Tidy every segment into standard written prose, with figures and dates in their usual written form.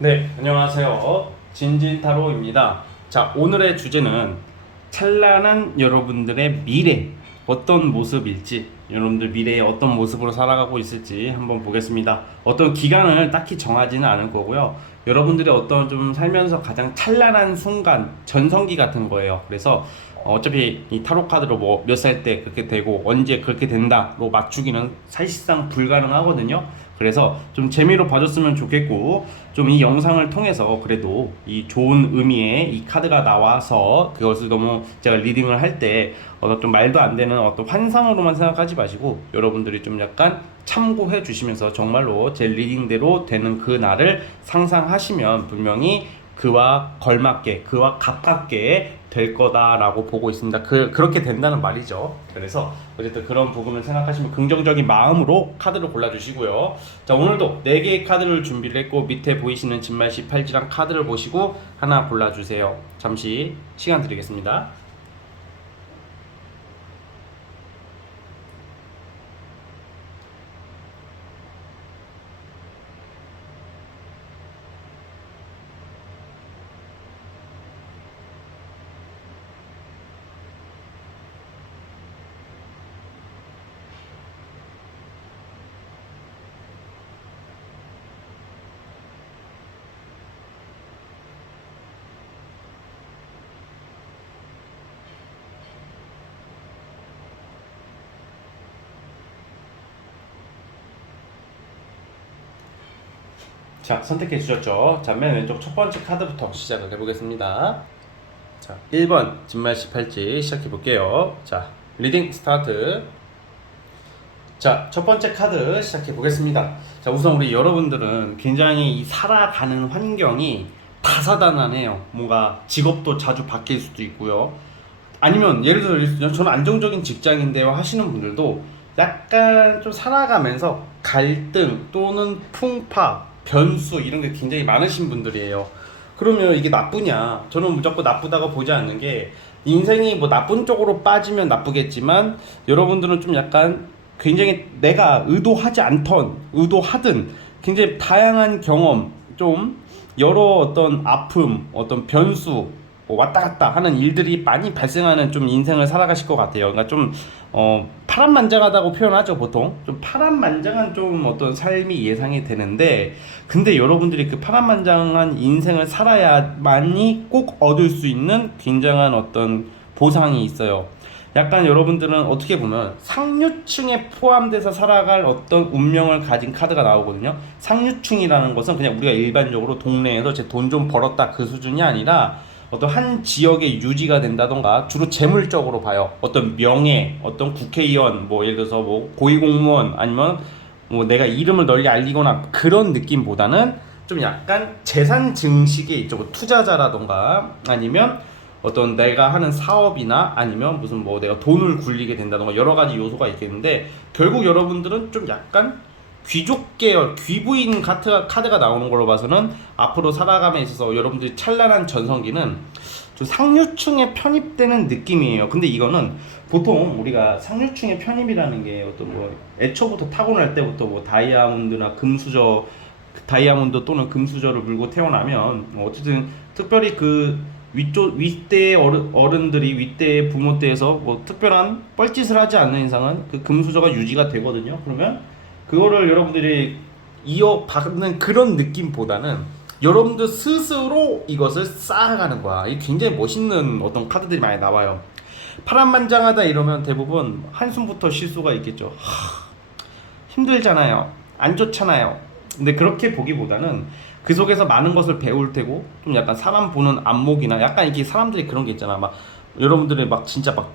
네, 안녕하세요. 진진타로입니다. 자, 오늘의 주제는 찬란한 여러분들의 미래, 어떤 모습일지, 여러분들 미래에 어떤 모습으로 살아가고 있을지 한번 보겠습니다. 어떤 기간을 딱히 정하지는 않을 거고요. 여러분들의 어떤 좀 살면서 가장 찬란한 순간, 전성기 같은 거예요. 그래서 어차피 이 타로 카드로 뭐 몇 살 때 그렇게 되고 언제 그렇게 된다로 맞추기는 사실상 불가능하거든요. 그래서 좀 재미로 봐줬으면 좋겠고, 좀 이 영상을 통해서 그래도 이 좋은 의미의 이 카드가 나와서 그것을 너무 제가 리딩을 할 때 좀 말도 안 되는 어떤 환상으로만 생각하지 마시고, 여러분들이 좀 약간 참고해 주시면서 정말로 제 리딩대로 되는 그 날을 상상하시면 분명히 그와 걸맞게, 그와 가깝게 될 거다라고 보고 있습니다. 그렇게 된다는 말이죠. 그래서 어쨌든 그런 부분을 생각하시면 긍정적인 마음으로 카드를 골라주시고요. 자, 오늘도 4개의 카드를 준비를 했고, 밑에 보이시는 진말시 팔찌랑 카드를 보시고 하나 골라주세요. 잠시 시간 드리겠습니다. 자, 선택해 주셨죠? 자, 맨 왼쪽 첫 번째 카드부터 시작을 해보겠습니다. 자, 1번 진말시 팔찌 시작해 볼게요. 자, 리딩 스타트. 자, 첫 번째 카드 시작해 보겠습니다. 자, 우선 우리 여러분들은 굉장히 이 살아가는 환경이 다사다난해요. 뭔가 직업도 자주 바뀔 수도 있고요. 아니면 예를 들어 저는 안정적인 직장인데요 하시는 분들도 약간 좀 살아가면서 갈등 또는 풍파, 변수 이런 게 굉장히 많으신 분들이에요. 그러면 이게 나쁘냐? 저는 무조건 나쁘다고 보지 않는 게, 인생이 뭐 나쁜 쪽으로 빠지면 나쁘겠지만 여러분들은 좀 약간 굉장히 내가 의도하지 않던 의도하든 굉장히 다양한 경험, 좀 여러 어떤 아픔, 어떤 변수, 뭐 왔다 갔다 하는 일들이 많이 발생하는 좀 인생을 살아가실 것 같아요. 그러니까 좀 파란만장하다고 표현하죠. 보통 좀 파란만장한 좀 어떤 삶이 예상이 되는데, 근데 여러분들이 그 파란만장한 인생을 살아야만이 꼭 얻을 수 있는 굉장한 어떤 보상이 있어요. 약간 여러분들은 어떻게 보면 상류층에 포함돼서 살아갈 어떤 운명을 가진 카드가 나오거든요. 상류층이라는 것은 그냥 우리가 일반적으로 동네에서 제 돈 좀 벌었다 그 수준이 아니라, 어떤 한 지역의 유지가 된다던가, 주로 재물적으로 봐요. 어떤 명예, 어떤 국회의원, 뭐 예를 들어서 뭐 고위공무원, 아니면 뭐 내가 이름을 널리 알리거나 그런 느낌보다는 좀 약간 재산 증식에 있죠. 뭐 투자자라던가, 아니면 어떤 내가 하는 사업이나, 아니면 무슨 뭐 내가 돈을 굴리게 된다던가 여러 가지 요소가 있겠는데, 결국 여러분들은 좀 약간 귀족 계열, 귀부인 카드가 나오는 걸로 봐서는 앞으로 살아감에 있어서 여러분들이 찬란한 전성기는 좀 상류층에 편입되는 느낌이에요. 근데 이거는 보통 우리가 상류층에 편입이라는 게 어떤 뭐 애초부터 타고날 때부터 뭐 다이아몬드나 금수저, 다이아몬드 또는 금수저를 물고 태어나면 어쨌든 특별히 그 위쪽 윗대의 어른들이 윗대의 부모 때에서 뭐 특별한 뻘짓을 하지 않는 이상은 그 금수저가 유지가 되거든요. 그러면 그거를 여러분들이 이어받는 그런 느낌보다는 여러분들 스스로 이것을 쌓아가는 거야. 이게 굉장히 멋있는 어떤 카드들이 많이 나와요. 파란만장하다 이러면 대부분 한숨부터 쉴 수가 있겠죠. 힘들잖아요. 안 좋잖아요. 근데 그렇게 보기보다는 그 속에서 많은 것을 배울 테고, 좀 약간 사람 보는 안목이나 약간 이게 사람들이 그런 게 있잖아. 막 여러분들이 막 진짜 막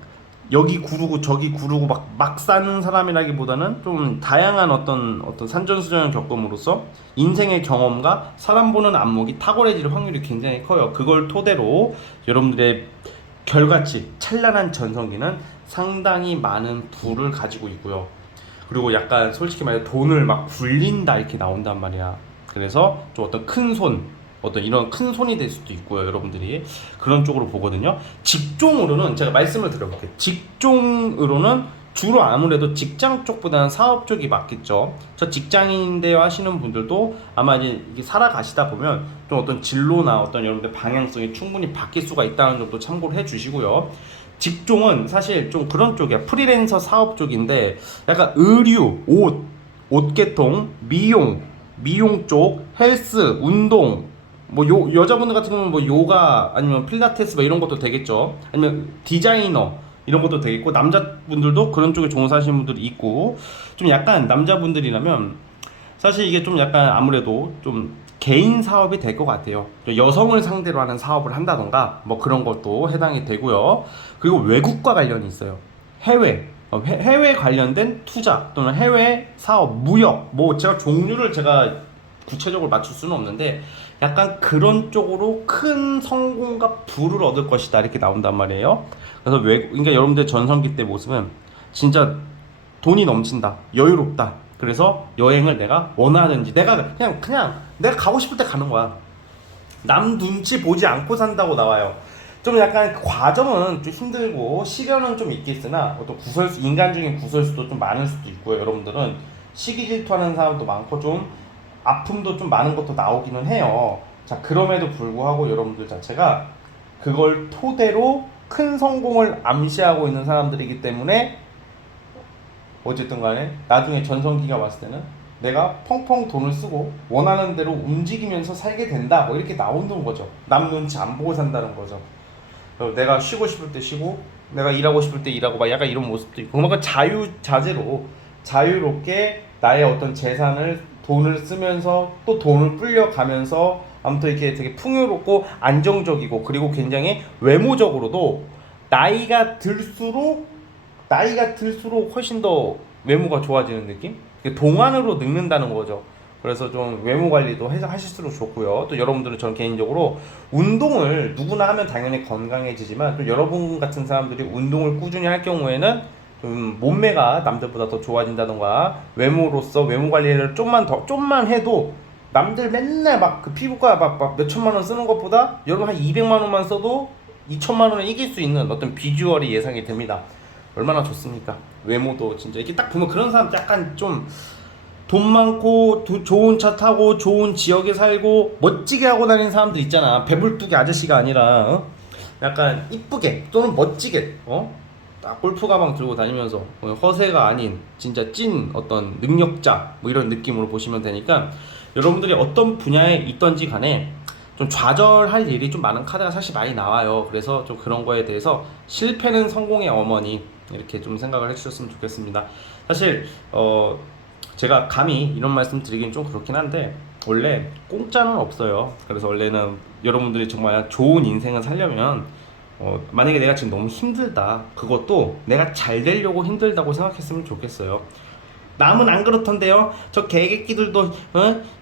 여기 구르고 저기 구르고 막 사는 사람이라기보다는 좀 다양한 어떤 산전수전을 겪음으로써 인생의 경험과 사람 보는 안목이 탁월해질 확률이 굉장히 커요. 그걸 토대로 여러분들의 결과치 찬란한 전성기는 상당히 많은 부를 가지고 있고요. 그리고 약간 솔직히 말해 돈을 막 굴린다 이렇게 나온단 말이야. 그래서 좀 어떤 큰 손, 어떤 이런 큰 손이 될 수도 있고요. 여러분들이 그런 쪽으로 보거든요. 직종으로는 제가 말씀을 드려볼게요. 직종으로는 주로 아무래도 직장 쪽보다는 사업 쪽이 맞겠죠. 저 직장인인데요 하시는 분들도 아마 이게 살아가시다 보면 좀 어떤 진로나 어떤 여러분들 방향성이 충분히 바뀔 수가 있다는 점도 참고를 해 주시고요. 직종은 사실 좀 그런 쪽이야. 프리랜서 사업 쪽인데 약간 의류, 옷계통, 미용 쪽, 헬스, 운동, 뭐 여자분들 같은 경우는 뭐 요가 아니면 필라테스 뭐 이런 것도 되겠죠. 아니면 디자이너 이런 것도 되겠고, 남자분들도 그런 쪽에 종사하시는 분들이 있고, 좀 약간 남자분들이라면 사실 이게 좀 약간 아무래도 좀 개인 사업이 될 것 같아요. 여성을 상대로 하는 사업을 한다던가 뭐 그런 것도 해당이 되고요. 그리고 외국과 관련이 있어요. 해외 관련된 투자 또는 해외 사업, 무역, 뭐 제가 종류를 제가 구체적으로 맞출 수는 없는데 약간 그런 쪽으로 큰 성공과 부를 얻을 것이다 이렇게 나온단 말이에요. 그래서 그러니까 여러분들 전성기 때 모습은 진짜 돈이 넘친다, 여유롭다. 그래서 여행을 내가 원하든지 그냥 내가 가고 싶을 때 가는 거야. 남 눈치 보지 않고 산다고 나와요. 좀 약간 그 과정은 좀 힘들고 시련은 좀 있겠으나 어떤 인간적인 구설수도 좀 많을 수도 있고요. 여러분들은 시기 질투하는 사람도 많고 좀 아픔도 좀 많은 것도 나오기는 해요. 자, 그럼에도 불구하고 여러분들 자체가 그걸 토대로 큰 성공을 암시하고 있는 사람들이기 때문에 어쨌든 간에 나중에 전성기가 왔을 때는 내가 펑펑 돈을 쓰고 원하는 대로 움직이면서 살게 된다 뭐 이렇게 나오는 거죠. 남 눈치 안 보고 산다는 거죠. 내가 쉬고 싶을 때 쉬고 내가 일하고 싶을 때 일하고 막 약간 이런 모습도 있고, 그만큼 자유자재로 자유롭게 나의 어떤 재산을 돈을 쓰면서 또 돈을 불려가면서 아무튼 이렇게 되게 풍요롭고 안정적이고, 그리고 굉장히 외모적으로도 나이가 들수록 훨씬 더 외모가 좋아지는 느낌? 동안으로 늙는다는 거죠. 그래서 좀 외모 관리도 하실수록 좋고요. 또 여러분들은 저는 개인적으로 운동을 누구나 하면 당연히 건강해지지만 또 여러분 같은 사람들이 운동을 꾸준히 할 경우에는 좀 몸매가 남들보다 더 좋아진다던가, 외모로서 외모 관리를 좀만 해도 남들 맨날 막 그 피부과 막 몇천만 원 쓰는 것보다 여러분 한 200만 원만 써도 2천만 원에 이길 수 있는 어떤 비주얼이 예상이 됩니다. 얼마나 좋습니까? 외모도 진짜 이렇게 딱 보면 그런 사람 약간 좀 돈 많고 좋은 차 타고 좋은 지역에 살고 멋지게 하고 다니는 사람들 있잖아. 배불뚝이 아저씨가 아니라 약간 이쁘게 또는 멋지게 딱 골프 가방 들고 다니면서 허세가 아닌 진짜 찐 어떤 능력자 뭐 이런 느낌으로 보시면 되니까, 여러분들이 어떤 분야에 있던지 간에 좀 좌절할 일이 좀 많은 카드가 사실 많이 나와요. 그래서 좀 그런 거에 대해서 실패는 성공의 어머니 이렇게 좀 생각을 해주셨으면 좋겠습니다. 사실 제가 감히 이런 말씀 드리긴 좀 그렇긴 한데 원래 공짜는 없어요. 그래서 원래는 여러분들이 정말 좋은 인생을 살려면 만약에 내가 지금 너무 힘들다, 그것도 내가 잘 되려고 힘들다고 생각했으면 좋겠어요. 남은 안 그렇던데요. 저 개새끼들도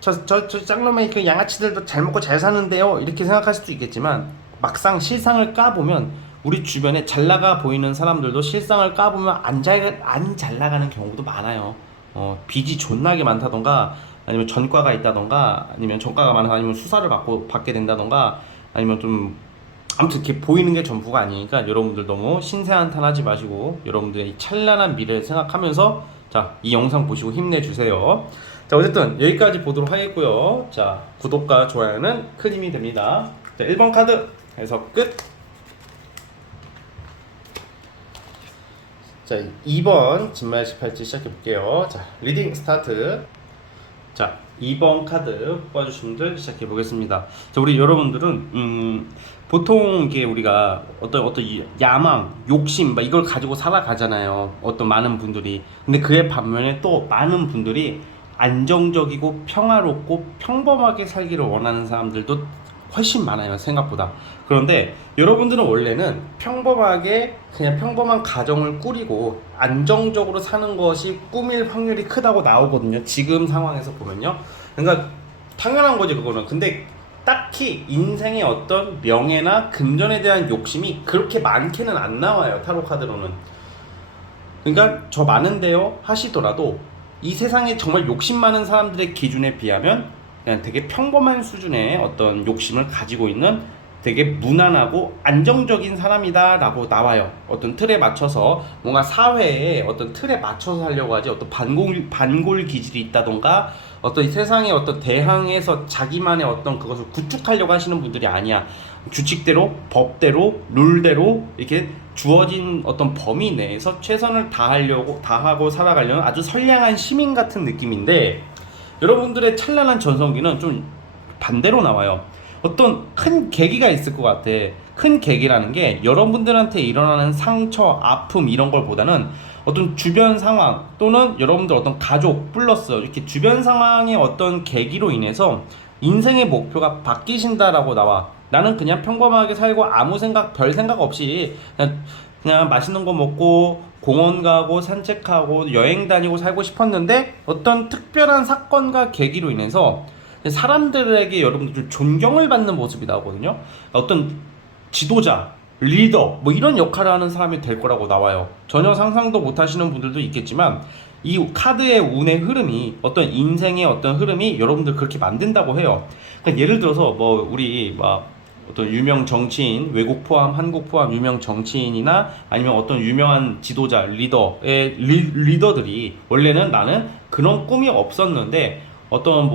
저 짱놈의 그 양아치들도 잘 먹고 잘 사는데요 이렇게 생각할 수도 있겠지만, 막상 실상을 까보면 우리 주변에 잘 나가 보이는 사람들도 실상을 까보면 안 잘 나가는 경우도 많아요. 빚이 존나게 많다던가, 아니면 전과가 있다던가, 아니면 전과가 많아서 아니면 수사를 받게 된다던가, 아니면 좀 아무튼 이렇게 보이는 게 전부가 아니니까 여러분들 너무 신세한탄하지 마시고 여러분들의 이 찬란한 미래를 생각하면서 자, 이 영상 보시고 힘내주세요. 자, 어쨌든 여기까지 보도록 하겠고요. 자, 구독과 좋아요는 큰 힘이 됩니다. 자, 1번 카드 해서 끝. 자, 2번 진말 18지 시작해 볼게요. 자, 리딩 스타트. 자, 2번 카드 뽑아주신 분들 시작해 보겠습니다. 자, 우리 여러분들은 보통 이게 우리가 어떤 야망, 욕심 막 이걸 가지고 살아가잖아요. 어떤 많은 분들이. 근데 그에 반면에 또 많은 분들이 안정적이고 평화롭고 평범하게 살기를 원하는 사람들도 훨씬 많아요, 생각보다. 그런데 여러분들은 원래는 평범하게 그냥 평범한 가정을 꾸리고 안정적으로 사는 것이 꿈일 확률이 크다고 나오거든요, 지금 상황에서 보면요. 그러니까 당연한 거지 그거는. 근데 딱히 인생의 어떤 명예나 금전에 대한 욕심이 그렇게 많게는 안 나와요, 타로 카드로는. 그러니까 저 많은데요 하시더라도 이 세상에 정말 욕심 많은 사람들의 기준에 비하면 그냥 되게 평범한 수준의 어떤 욕심을 가지고 있는 되게 무난하고 안정적인 사람이다 라고 나와요. 어떤 틀에 맞춰서 뭔가 사회에 어떤 틀에 맞춰서 하려고 하지, 어떤 반골 기질이 있다던가 어떤 세상의 어떤 대항에서 자기만의 어떤 그것을 구축하려고 하시는 분들이 아니야. 규칙대로, 법대로, 룰대로 이렇게 주어진 어떤 범위 내에서 최선을 다하고 살아가려는 아주 선량한 시민 같은 느낌인데, 여러분들의 찬란한 전성기는 좀 반대로 나와요. 어떤 큰 계기가 있을 것 같아. 큰 계기라는 게 여러분들한테 일어나는 상처, 아픔 이런 걸보다는 어떤 주변 상황 또는 여러분들 어떤 가족 플러스 이렇게 주변 상황의 어떤 계기로 인해서 인생의 목표가 바뀌신다라고 나와. 나는 그냥 평범하게 살고 아무 생각, 별 생각 없이 그냥 맛있는 거 먹고 공원 가고 산책하고 여행 다니고 살고 싶었는데, 어떤 특별한 사건과 계기로 인해서 사람들에게 여러분들 좀 존경을 받는 모습이 나오거든요. 어떤 지도자, 리더 뭐 이런 역할을 하는 사람이 될 거라고 나와요. 전혀 상상도 못 하시는 분들도 있겠지만 이 카드의 운의 흐름이, 어떤 인생의 어떤 흐름이 여러분들 그렇게 만든다고 해요. 그러니까 예를 들어서 뭐 우리 막 어떤 유명 정치인, 외국 포함 한국 포함 유명 정치인이나 아니면 어떤 유명한 지도자, 리더의 리더들이 원래는 나는 그런 꿈이 없었는데 어떤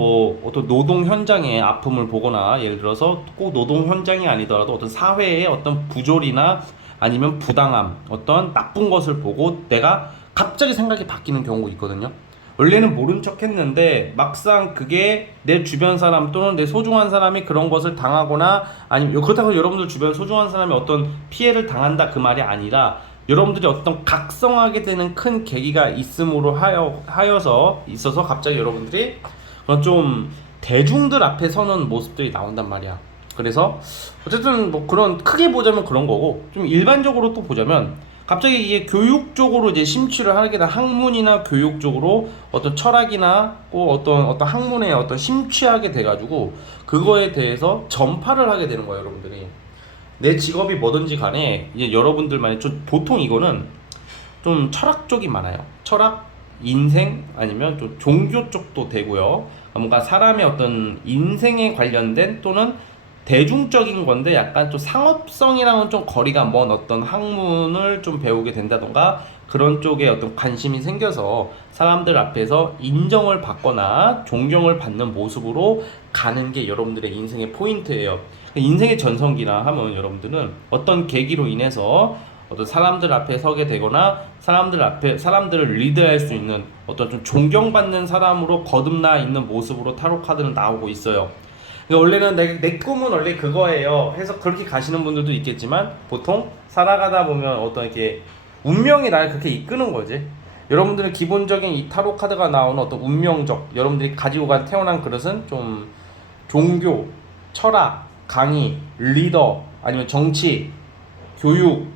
노동 현장의 아픔을 보거나, 예를 들어서 꼭 노동 현장이 아니더라도 어떤 사회의 어떤 부조리나 아니면 부당함, 어떤 나쁜 것을 보고 내가 갑자기 생각이 바뀌는 경우가 있거든요. 원래는 모른 척 했는데 막상 그게 내 주변 사람 또는 내 소중한 사람이 그런 것을 당하거나, 아니면 그렇다고 여러분들 주변 소중한 사람이 어떤 피해를 당한다 그 말이 아니라, 여러분들이 어떤 각성하게 되는 큰 계기가 있음으로 하여서 있어서 갑자기 여러분들이 그런 좀 대중들 앞에 서는 모습들이 나온단 말이야. 그래서 어쨌든 뭐 그런 크게 보자면 그런 거고, 좀 일반적으로 또 보자면 갑자기 이게 교육 쪽으로 이제 심취를 하게 된, 학문이나 교육 쪽으로 어떤 철학이나 꼭 어떤 학문에 어떤 심취하게 돼가지고 그거에 대해서 전파를 하게 되는 거예요, 여러분들이. 내 직업이 뭐든지 간에 이제 여러분들만의 좀 보통 이거는 좀 철학 쪽이 많아요. 철학, 인생 아니면 좀 종교 쪽도 되고요. 뭔가 사람의 어떤 인생에 관련된 또는 대중적인 건데 약간 좀 상업성이랑은 좀 거리가 먼 어떤 학문을 좀 배우게 된다던가, 그런 쪽에 어떤 관심이 생겨서 사람들 앞에서 인정을 받거나 존경을 받는 모습으로 가는 게 여러분들의 인생의 포인트예요. 인생의 전성기나 하면 여러분들은 어떤 계기로 인해서 어떤 사람들 앞에 서게 되거나 사람들을 리드할 수 있는 어떤 좀 존경받는 사람으로 거듭나 있는 모습으로 타로 카드는 나오고 있어요. 원래는 내 꿈은 원래 그거예요 해서 그렇게 가시는 분들도 있겠지만, 보통 살아가다 보면 어떤 이렇게 운명이 나를 그렇게 이끄는 거지. 여러분들은 기본적인 이 타로 카드가 나오는 어떤 운명적, 여러분들이 가지고 간 태어난 그릇은 좀 종교, 철학, 강의, 리더 아니면 정치, 교육,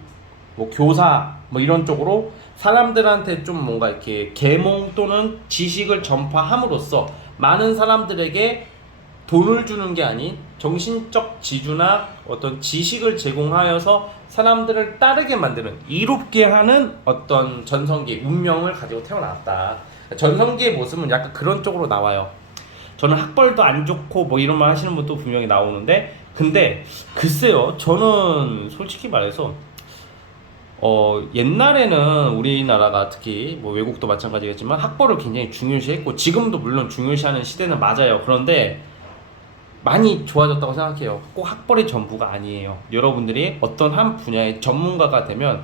뭐 교사 뭐 이런 쪽으로 사람들한테 좀 뭔가 이렇게 계몽 또는 지식을 전파함으로써 많은 사람들에게 돈을 주는 게 아닌 정신적 지주나 어떤 지식을 제공하여서 사람들을 따르게 만드는, 이롭게 하는 어떤 전성기, 운명을 가지고 태어났다. 전성기의 모습은 약간 그런 쪽으로 나와요. 저는 학벌도 안 좋고 뭐 이런 말 하시는 분도 분명히 나오는데, 근데 글쎄요, 저는 솔직히 말해서 옛날에는 우리나라가 특히 뭐 외국도 마찬가지겠지만 학벌을 굉장히 중요시했고, 지금도 물론 중요시하는 시대는 맞아요. 그런데 많이 좋아졌다고 생각해요. 꼭 학벌이 전부가 아니에요. 여러분들이 어떤 한 분야의 전문가가 되면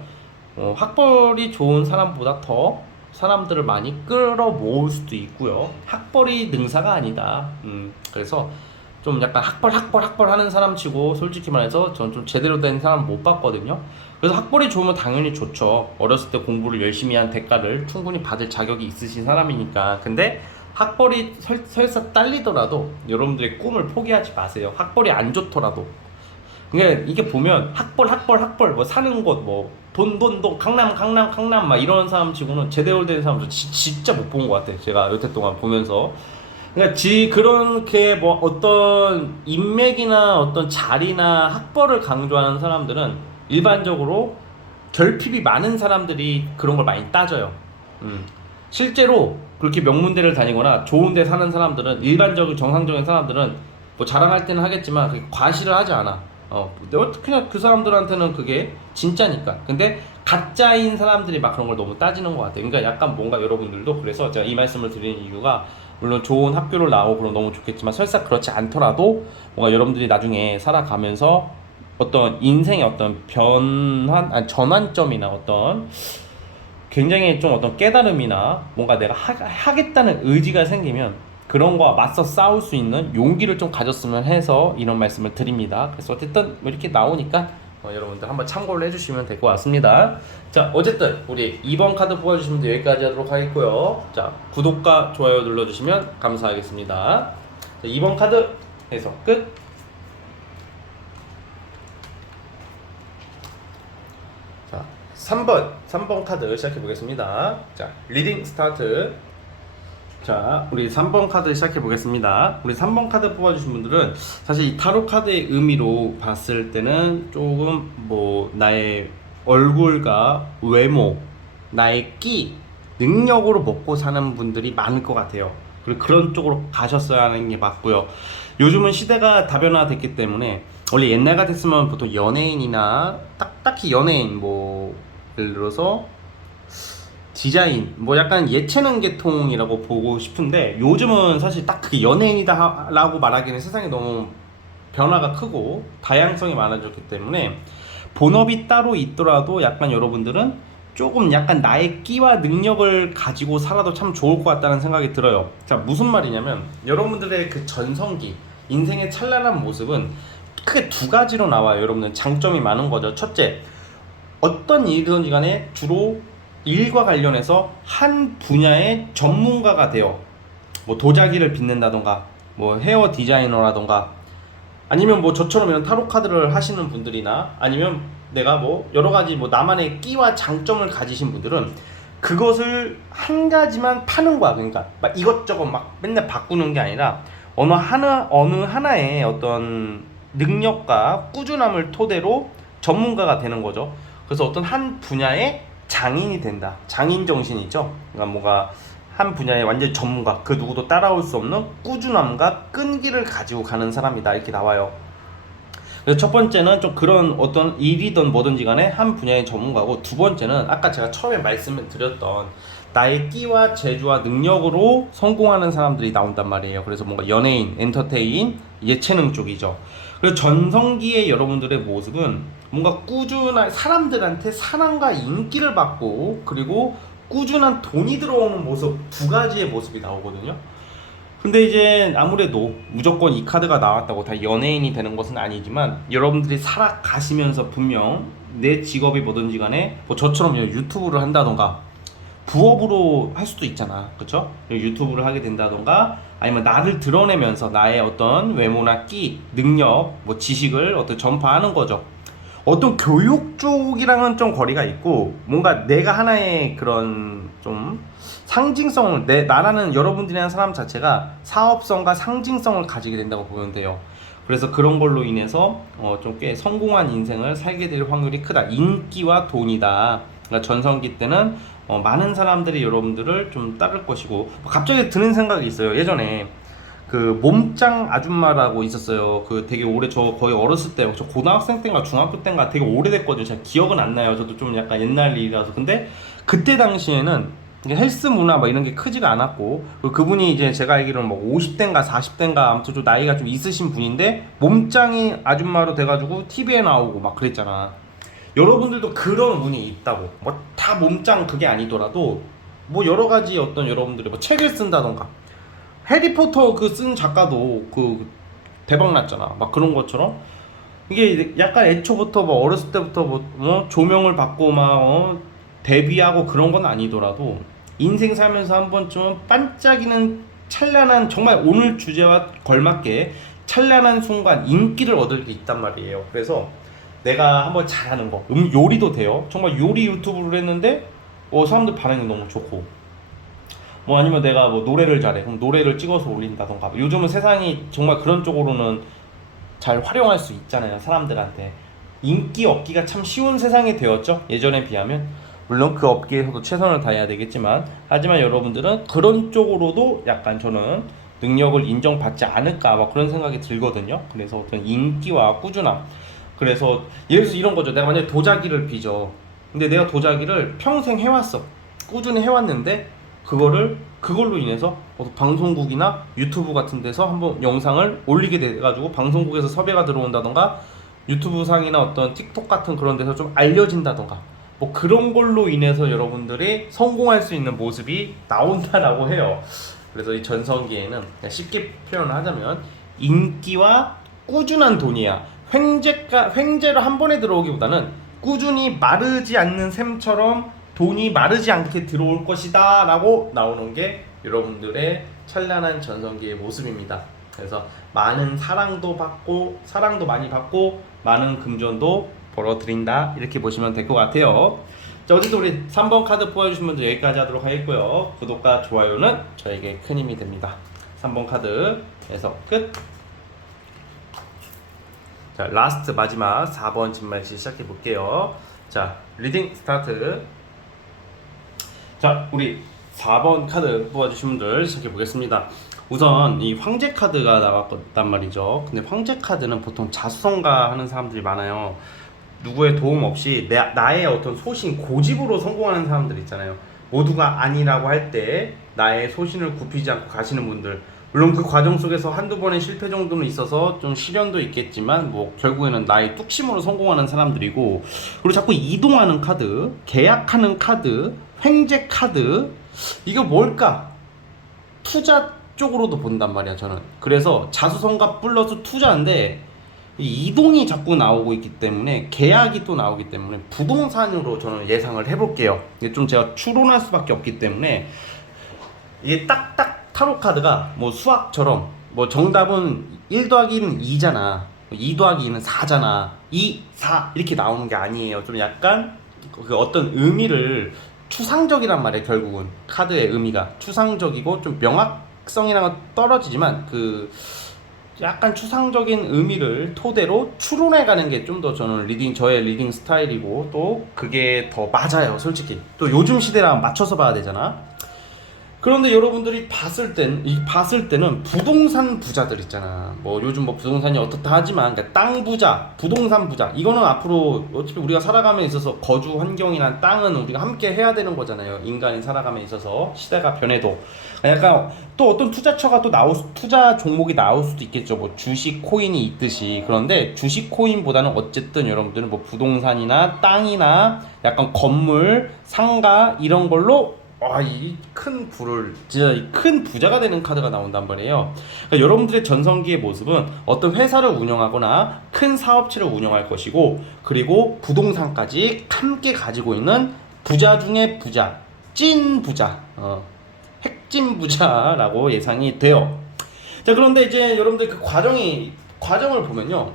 학벌이 좋은 사람보다 더 사람들을 많이 끌어모을 수도 있고요. 학벌이 능사가 아니다. 그래서 좀 약간 학벌 하는 사람 치고 솔직히 말해서 저는 좀 제대로 된 사람 못 봤거든요. 그래서 학벌이 좋으면 당연히 좋죠. 어렸을 때 공부를 열심히 한 대가를 충분히 받을 자격이 있으신 사람이니까. 근데 학벌이 설사 딸리더라도 여러분들의 꿈을 포기하지 마세요. 학벌이 안 좋더라도. 그러니까 이게 보면 학벌 뭐 사는 곳 뭐 돈 강남 막 이런 사람 치고는 제대로 된 사람 진짜 못 본 것 같아. 제가 여태 동안 보면서. 그러니까 그렇게 뭐 어떤 인맥이나 어떤 자리나 학벌을 강조하는 사람들은 일반적으로 결핍이 많은 사람들이 그런 걸 많이 따져요. 실제로 그렇게 명문대를 다니거나 좋은 데 사는 사람들은, 일반적인 정상적인 사람들은 뭐 자랑할 때는 하겠지만 과시를 하지 않아. 그냥 그 사람들한테는 그게 진짜니까. 근데 가짜인 사람들이 막 그런 걸 너무 따지는 것 같아요. 그러니까 약간 뭔가 여러분들도, 그래서 제가 이 말씀을 드리는 이유가, 물론 좋은 학교를 나오고 그럼 너무 좋겠지만 설사 그렇지 않더라도 뭔가 여러분들이 나중에 살아가면서 어떤 인생의 어떤 변환, 아니 전환점이나 어떤 굉장히 좀 어떤 깨달음이나 뭔가 내가 하겠다는 의지가 생기면 그런 거와 맞서 싸울 수 있는 용기를 좀 가졌으면 해서 이런 말씀을 드립니다. 그래서 어쨌든 뭐 이렇게 나오니까 여러분들 한번 참고를 해주시면 될 것 같습니다. 자, 어쨌든 우리 2번 카드 뽑아주시면 여기까지 하도록 하겠고요. 자, 구독과 좋아요 눌러주시면 감사하겠습니다. 자, 2번 카드 해서 끝. 자, 3번 카드 시작해 보겠습니다. 자, 리딩 스타트. 자, 우리 3번 카드 시작해 보겠습니다. 우리 3번 카드 뽑아주신 분들은 사실 이 타로 카드의 의미로 봤을 때는 조금 뭐 나의 얼굴과 외모, 나의 끼, 능력으로 먹고 사는 분들이 많을 것 같아요. 그리고 그런 쪽으로 가셨어야 하는 게 맞고요. 요즘은 시대가 다변화됐기 때문에 원래 옛날 같았으면 보통 연예인이나 딱히 연예인 뭐 예를 들어서 디자인 뭐 약간 예체능 계통이라고 보고 싶은데, 요즘은 사실 딱 그게 연예인이다 라고 말하기는 세상이 너무 변화가 크고 다양성이 많아졌기 때문에 본업이 따로 있더라도 약간 여러분들은 조금 약간 나의 끼와 능력을 가지고 살아도 참 좋을 것 같다는 생각이 들어요. 자, 무슨 말이냐면 여러분들의 그 전성기 인생의 찬란한 모습은 크게 두 가지로 나와요. 여러분들 장점이 많은 거죠. 첫째, 어떤 일이든지 간에 주로 일과 관련해서 한 분야의 전문가가 되어 뭐 도자기를 빚는다던가 뭐 헤어 디자이너라던가 아니면 뭐 저처럼 이런 타로 카드를 하시는 분들이나 아니면 내가 뭐 여러 가지 뭐 나만의 끼와 장점을 가지신 분들은 그것을 한 가지만 파는 거야. 그러니까 막 이것저것 막 맨날 바꾸는 게 아니라 어느 하나의 어떤 능력과 꾸준함을 토대로 전문가가 되는 거죠. 그래서 어떤 한 분야의 장인이 된다. 장인 정신이죠. 그러니까 뭔가 한 분야의 완전 전문가, 그 누구도 따라올 수 없는 꾸준함과 끈기를 가지고 가는 사람이다, 이렇게 나와요. 그래서 첫 번째는 좀 그런 어떤 일이든 뭐든지 간에 한 분야의 전문가고, 두 번째는 아까 제가 처음에 말씀을 드렸던 나의 끼와 재주와 능력으로 성공하는 사람들이 나온단 말이에요. 그래서 뭔가 연예인, 엔터테인, 예체능 쪽이죠. 그리고 전성기의 여러분들의 모습은 뭔가 꾸준한 사람들한테 사랑과 인기를 받고 그리고 꾸준한 돈이 들어오는 모습, 두 가지의 모습이 나오거든요. 근데 이제 아무래도 무조건 이 카드가 나왔다고 다 연예인이 되는 것은 아니지만, 여러분들이 살아가시면서 분명 내 직업이 뭐든지 간에 뭐 저처럼 유튜브를 한다던가 부업으로 할 수도 있잖아, 그쵸? 유튜브를 하게 된다던가 아니면 나를 드러내면서 나의 어떤 외모나 끼, 능력, 뭐 지식을 어떤 전파하는 거죠. 어떤 교육 쪽이랑은 좀 거리가 있고, 뭔가 내가 하나의 그런 좀 상징성을, 나라는 여러분들이라는 사람 자체가 사업성과 상징성을 가지게 된다고 보면 돼요. 그래서 그런 걸로 인해서 좀 꽤 성공한 인생을 살게 될 확률이 크다. 인기와 돈이다. 그러니까 전성기 때는 많은 사람들이 여러분들을 좀 따를 것이고, 갑자기 드는 생각이 있어요. 예전에 그 몸짱 아줌마라고 있었어요. 그 되게 오래, 저 거의 어렸을 때, 저 고등학생 때인가 중학교 때인가 되게 오래됐거든요. 잘 기억은 안 나요. 저도 좀 약간 옛날 일이라서. 근데 그때 당시에는 헬스 문화 막 이런 게 크지가 않았고, 그분이 이제 제가 알기로는 뭐 50대인가 40대인가 아무튼 좀 나이가 좀 있으신 분인데 몸짱이 아줌마로 돼가지고 TV에 나오고 막 그랬잖아. 여러분들도 그런 운이 있다고. 뭐 다 몸짱 그게 아니더라도 뭐 여러 가지 어떤 여러분들이 뭐 책을 쓴다던가, 해리포터 그 쓴 작가도 그 대박 났잖아. 막 그런 것처럼 이게 약간 애초부터 뭐 어렸을 때부터 뭐 조명을 받고 막 데뷔하고 그런 건 아니더라도 인생 살면서 한 번쯤은 반짝이는 찬란한, 정말 오늘 주제와 걸맞게 찬란한 순간 인기를 얻을 게 있단 말이에요. 그래서 내가 한번 잘하는 거, 요리도 돼요. 정말 요리 유튜브를 했는데 사람들 반응이 너무 좋고, 뭐 아니면 내가 뭐 노래를 잘해, 그럼 노래를 찍어서 올린다던가. 요즘은 세상이 정말 그런 쪽으로는 잘 활용할 수 있잖아요. 사람들한테 인기 얻기가 참 쉬운 세상이 되었죠, 예전에 비하면. 물론 그 업계에서도 최선을 다해야 되겠지만, 하지만 여러분들은 그런 쪽으로도 약간 저는 능력을 인정받지 않을까 막 그런 생각이 들거든요. 그래서 어떤 인기와 꾸준함, 그래서 예를 들어서 이런 거죠. 내가 만약에 도자기를 빚어. 근데 내가 도자기를 평생 해왔어. 꾸준히 해왔는데 그걸로 인해서 방송국이나 유튜브 같은 데서 한번 영상을 올리게 돼가지고 방송국에서 섭외가 들어온다던가 유튜브 상이나 어떤 틱톡 같은 그런 데서 좀 알려진다던가 뭐 그런 걸로 인해서 여러분들이 성공할 수 있는 모습이 나온다라고 해요. 그래서 이 전성기에는 쉽게 표현을 하자면 인기와 꾸준한 돈이야. 횡재로 한 번에 들어오기보다는 꾸준히 마르지 않는 샘처럼 돈이 마르지 않게 들어올 것이다 라고 나오는 게 여러분들의 찬란한 전성기의 모습입니다. 그래서 많은 사랑도 많이 받고 많은 금전도 벌어들인다 이렇게 보시면 될 것 같아요. 자, 어쨌든 우리 3번 카드 뽑아주신 분들 여기까지 하도록 하겠고요. 구독과 좋아요는 저에게 큰 힘이 됩니다. 3번 카드에서 끝. 자, 라스트 마지막 4번 진말시 시작해 볼게요. 자, 리딩 스타트. 자, 우리 4번 카드 뽑아주신 분들 시작해 보겠습니다. 우선 이 황제 카드가 나왔단 말이죠. 근데 황제 카드는 보통 자수성가 하는 사람들이 많아요. 누구의 도움 없이 나의 어떤 소신, 고집으로 성공하는 사람들 있잖아요. 모두가 아니라고 할 때 나의 소신을 굽히지 않고 가시는 분들, 물론 그 과정 속에서 한두 번의 실패 정도는 있어서 좀 시련도 있겠지만 뭐 결국에는 나의 뚝심으로 성공하는 사람들이고, 그리고 자꾸 이동하는 카드, 계약하는 카드, 횡재 카드, 이거 뭘까? 투자 쪽으로도 본단 말이야 저는. 그래서 자수성가 플러스 투자인데 이동이 자꾸 나오고 있기 때문에, 계약이 또 나오기 때문에 부동산으로 저는 예상을 해볼게요. 이게 좀 제가 추론할 수밖에 없기 때문에, 이게 딱딱 타로 카드가 뭐 수학처럼 뭐 정답은 1 더하기 1은 2잖아, 2 더하기 2는 4잖아, 2, 4 이렇게 나오는 게 아니에요. 좀 약간 그 어떤 의미를, 추상적이란 말이에요. 결국은 카드의 의미가 추상적이고 좀 명확성이랑은 떨어지지만 그 약간 추상적인 의미를 토대로 추론해가는 게 좀 더 저는 저의 리딩 스타일이고, 또 그게 더 맞아요. 솔직히 또 요즘 시대랑 맞춰서 봐야 되잖아. 그런데 여러분들이 봤을 때는 부동산 부자들 있잖아. 뭐 요즘 뭐 부동산이 어떻다 하지만, 그러니까 땅 부자, 부동산 부자, 이거는 앞으로 어차피 우리가 살아감에 있어서 거주 환경이나 땅은 우리가 함께 해야 되는 거잖아요. 인간이 살아감에 있어서 시대가 변해도 약간 또 어떤 투자처가 또 투자 종목이 나올 수도 있겠죠. 뭐 주식, 코인이 있듯이. 그런데 주식, 코인보다는 어쨌든 여러분들은 뭐 부동산이나 땅이나 약간 건물, 상가 이런 걸로 이 큰 부를, 진짜 큰 부자가 되는 카드가 나온단 말이에요. 그러니까 여러분들의 전성기의 모습은 어떤 회사를 운영하거나 큰 사업체를 운영할 것이고, 그리고 부동산까지 함께 가지고 있는 부자 중에 부자, 찐 부자, 핵심 부자라고 예상이 돼요. 자, 그런데 이제 여러분들 그 과정을 보면요,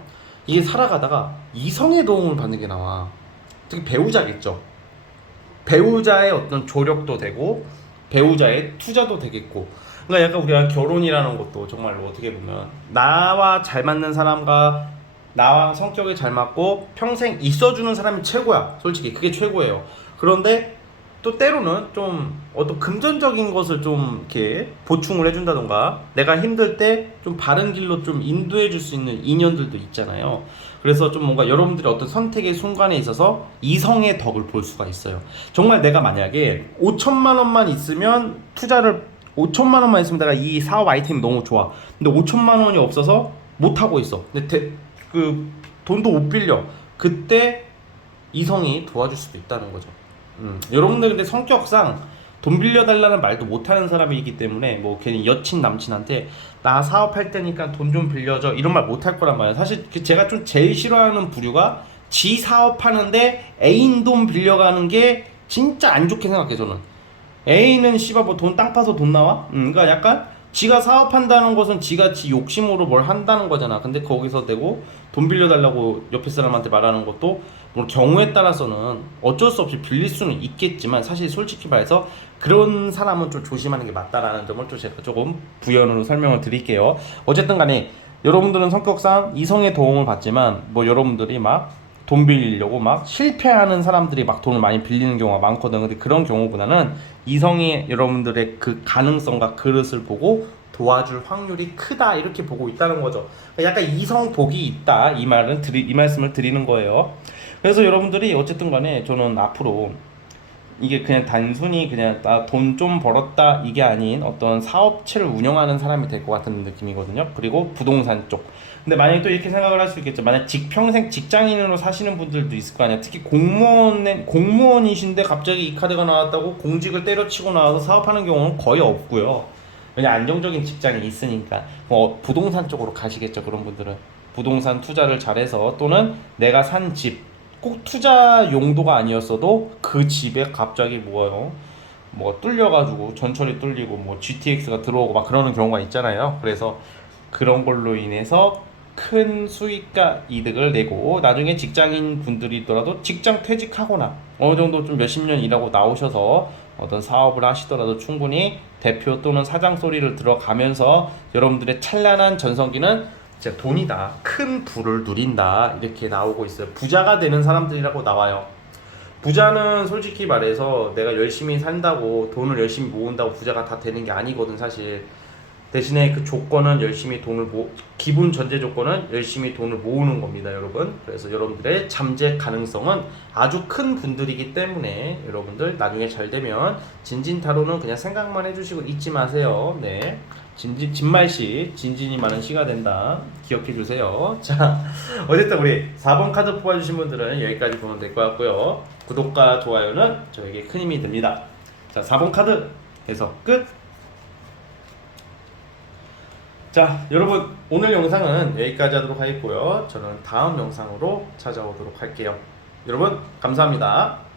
이게 살아가다가 이성의 도움을 받는 게 나와. 특히 배우자겠죠. 배우자의 어떤 조력도 되고 배우자의 투자도 되겠고, 그러니까 약간 우리가 결혼이라는 것도 정말로 어떻게 보면 나와 잘 맞는 사람과 나와 성격이 잘 맞고 평생 있어주는 사람이 최고야. 솔직히 그게 최고예요. 그런데 또 때로는 좀 어떤 금전적인 것을 좀 이렇게 보충을 해준다던가, 내가 힘들 때 좀 바른 길로 좀 인도해 줄 수 있는 인연들도 있잖아요. 그래서 좀 뭔가 여러분들이 어떤 선택의 순간에 있어서 이성의 덕을 볼 수가 있어요. 정말 내가 만약에 5천만 원만 있으면 5천만 원만 있으면 내가 이 사업 아이템이 너무 좋아. 근데 5천만 원이 없어서 못 하고 있어. 근데 그 돈도 못 빌려. 그때 이성이 도와줄 수도 있다는 거죠. 여러분들 근데 성격상 돈 빌려달라는 말도 못하는 사람이기 때문에 뭐 괜히 여친 남친한테 나 사업할 테니까 돈 좀 빌려줘 이런 말 못할 거란 말이에요. 사실 제가 좀 제일 싫어하는 부류가 지 사업하는데 애인 돈 빌려가는 게 진짜 안 좋게 생각해. 저는 애인은 씨발 뭐 돈 땅 파서 돈 나와? 그러니까 약간 지가 사업한다는 것은 지가 지 욕심으로 뭘 한다는 거잖아. 근데 거기서 대고 돈 빌려달라고 옆에 사람한테 말하는 것도 뭐 경우에 따라서는 어쩔 수 없이 빌릴 수는 있겠지만, 사실 솔직히 말해서 그런 사람은 좀 조심하는 게 맞다라는 점을 좀 제가 조금 부연으로 설명을 드릴게요. 어쨌든 간에 여러분들은 성격상 이성의 도움을 받지만 뭐 여러분들이 막 돈 빌리려고 막 실패하는 사람들이 막 돈을 많이 빌리는 경우가 많거든. 근데 그런 경우보다는 이성이 여러분들의 그 가능성과 그릇을 보고 도와줄 확률이 크다 이렇게 보고 있다는 거죠. 약간 이성복이 있다 이 말씀을 드리는 거예요. 그래서 여러분들이 어쨌든 간에 저는 앞으로 이게 그냥 단순히 그냥 나 돈 좀 벌었다 이게 아닌 어떤 사업체를 운영하는 사람이 될 것 같은 느낌이거든요. 그리고 부동산 쪽. 근데 만약에 또 이렇게 생각을 할 수 있겠죠. 만약 평생 직장인으로 사시는 분들도 있을 거 아니야. 특히 공무원이신데 갑자기 이 카드가 나왔다고 공직을 때려치고 나와서 사업하는 경우는 거의 없고요. 왜냐 안정적인 직장이 있으니까. 부동산 쪽으로 가시겠죠. 그런 분들은 부동산 투자를 잘해서 또는 내가 산 집 꼭 투자 용도가 아니었어도 그 집에 갑자기 뭐가 뚫려가지고 전철이 뚫리고 뭐 GTX가 들어오고 막 그러는 경우가 있잖아요. 그래서 그런 걸로 인해서 큰 수익과 이득을 내고 나중에 직장인 분들이 있더라도 직장 퇴직하거나 어느 정도 좀 몇십 년 일하고 나오셔서 어떤 사업을 하시더라도 충분히 대표 또는 사장 소리를 들어가면서 여러분들의 찬란한 전성기는 진짜 돈이다. 큰 부를 누린다. 이렇게 나오고 있어요. 부자가 되는 사람들이라고 나와요. 부자는 솔직히 말해서 내가 열심히 산다고 돈을 열심히 모은다고 부자가 다 되는 게 아니거든 사실. 대신에 그 조건은 기본 전제 조건은 열심히 돈을 모으는 겁니다 여러분. 그래서 여러분들의 잠재 가능성은 아주 큰 분들이기 때문에 여러분들 나중에 잘 되면 진진타로는 그냥 생각만 해주시고 잊지 마세요. 네, 진말씨 진진이 많은 시가 된다 기억해 주세요. 자, 어쨌든 우리 4번 카드 뽑아주신 분들은 여기까지 보면 될 것 같고요. 구독과 좋아요는 저에게 큰 힘이 됩니다. 자, 4번 카드 해석 끝. 자, 여러분 오늘 영상은 여기까지 하도록 하겠고요. 저는 다음 영상으로 찾아오도록 할게요. 여러분 감사합니다.